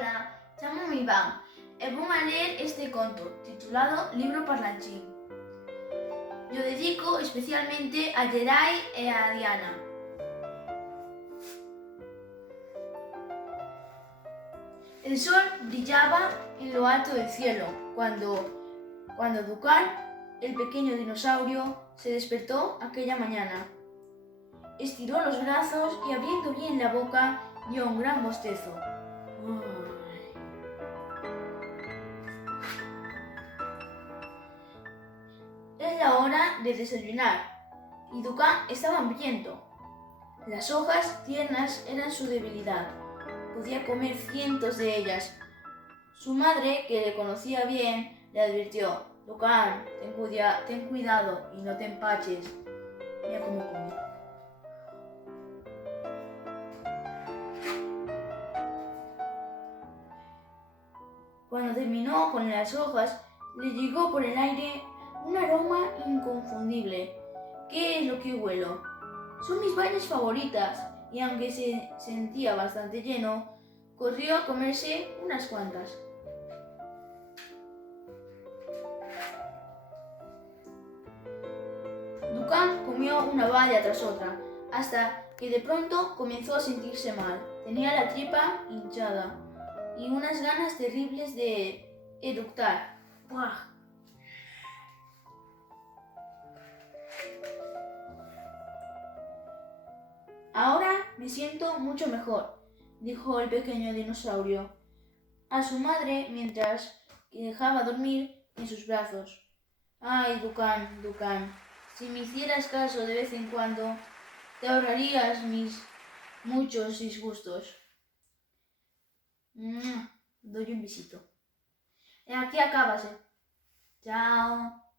Hola, chamo-me Iván e vou a ler este conto titulado Libro Parlanchín. Yo dedico especialmente a Gerai e a Diana. El sol brillaba en lo alto del cielo cuando Dukan, el pequeño dinosaurio, se despertó aquella mañana. Estiró los brazos y abriendo bien la boca dio un gran bostezo. Es la hora de desayunar y Dukan estaba hambriento. Las hojas tiernas eran su debilidad. Podía comer cientos de ellas. Su madre, que le conocía bien, le advirtió: Dukan, ten cuidado y no te empaches. Mira cómo come. Cuando terminó con las hojas, le llegó por el aire un aroma inconfundible. ¿Qué es lo que huelo? Son mis vainas favoritas, y aunque se sentía bastante lleno, corrió a comerse unas cuantas. Dukan comió una valla tras otra, hasta que de pronto comenzó a sentirse mal. Tenía la tripa hinchada y unas ganas terribles de eructar. ¡Buah! Ahora me siento mucho mejor, dijo el pequeño dinosaurio a su madre mientras que dejaba dormir en sus brazos. Ay, Dukan, Dukan, si me hicieras caso de vez en cuando, te ahorrarías mis muchos disgustos. Doy un besito. Aquí acabas. Chao.